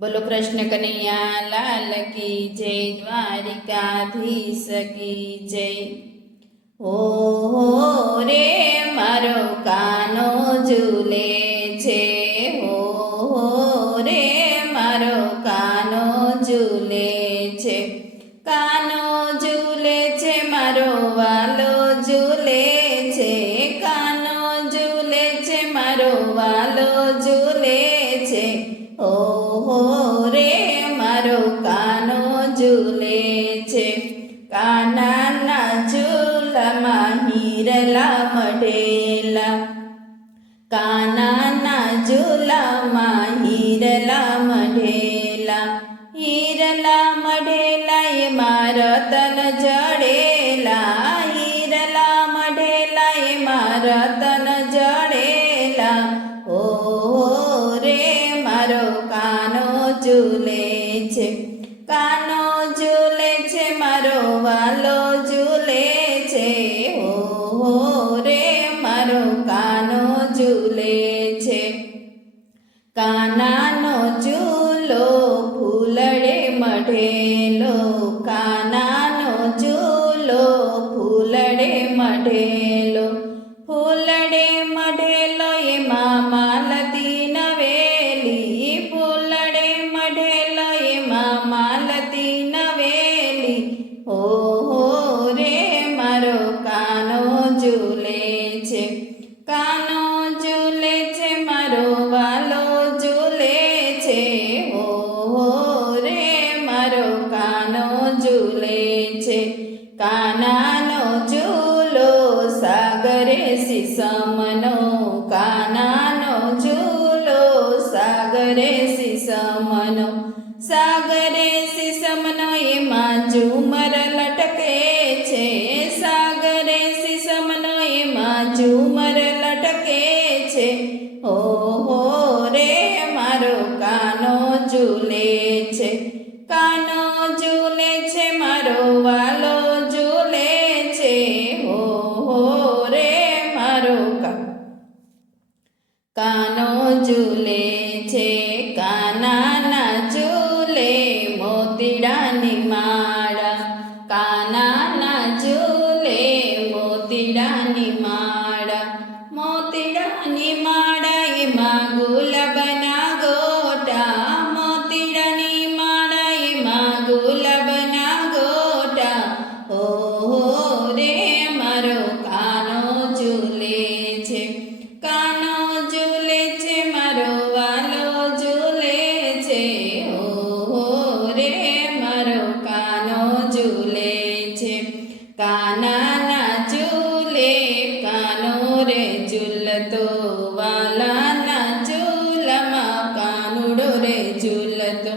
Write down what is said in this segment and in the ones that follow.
बोलो कृष्ण कन्हैया लाल की जय, द्वारिकाधीश की जय। हो रे मारो कानो झूले छे, हो रे मारो कानो झूले छे, कानो झूले छे मारो वालो झूले छे, कानो झूले छे मारो वालो झूले छे। हो रे मारो कानो झूले छे, कानाना झूलामां हीरला मढेला, कानाना झूलामां हीरला मढेला, हीरला मढेला एमां रतन जड़ेला, हीरला मढेला एमां रतन जड़ेला। हो रे मारो कानो झूले छे, कानो झूले छे मारो वालो झूले छे। हो रे मारो कानो झूले छे, कानानो झूलो फूलड़े मढेलो, कानानो झूलो फूलड़े मढेलो, फूलड़े मढेलो एमां मालती नवेली, फूलड़े मढेलो एमां मालती नवेली। हो रे मारो कानो झूले छे, कानो झूले छे मारो वालो झूले छे। हो रे मारो कानो झूले छे, कानानो झूलो सागरे सीसमनो, कानानो झूलो सागरे सीसमनो, सागरे सीसमनो एमां झूमर लटके छे, सागरे सीसमनो एमां झूमर लटके छे। हो रे मारो कानो झूले छे, कानो झूले छे मारो वालो झूले छे। हो रे मारो कानो झूले छे, कानाना झूले मोतीडानी माळा, कानाना झूले मोतीडानी माळा, मोतीडानी माळा एमां गुलाबना गोटा, मोतीडानी माळा एमां गुलाबना गोटा। हो रे मारो कानो झूले छे, कानो झूले छे मारो वालो झूले छे। हो रे मारो कानो झूले छे, कानाना झूले कानो रे झूलतो, वालाना झूलामां कानुडो रे झूलतो,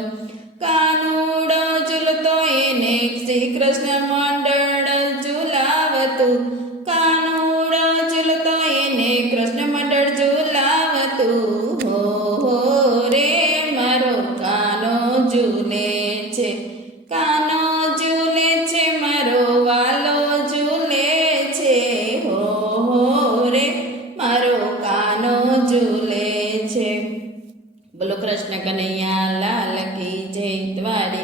कानुडो झूलतो एने श्री कृष्ण मंडळ झूलावतुं, कानुडो झूलतो एने कृष्ण मंडळ झूलावतुं। हो रे मारो कानो झूले छे, कानो झूले छे मारो वालो झूले छे। हो रे मारो कानो झूले छे। बोलो कृष्ण कन्हैया लाल की जय, द्वारिकाधीश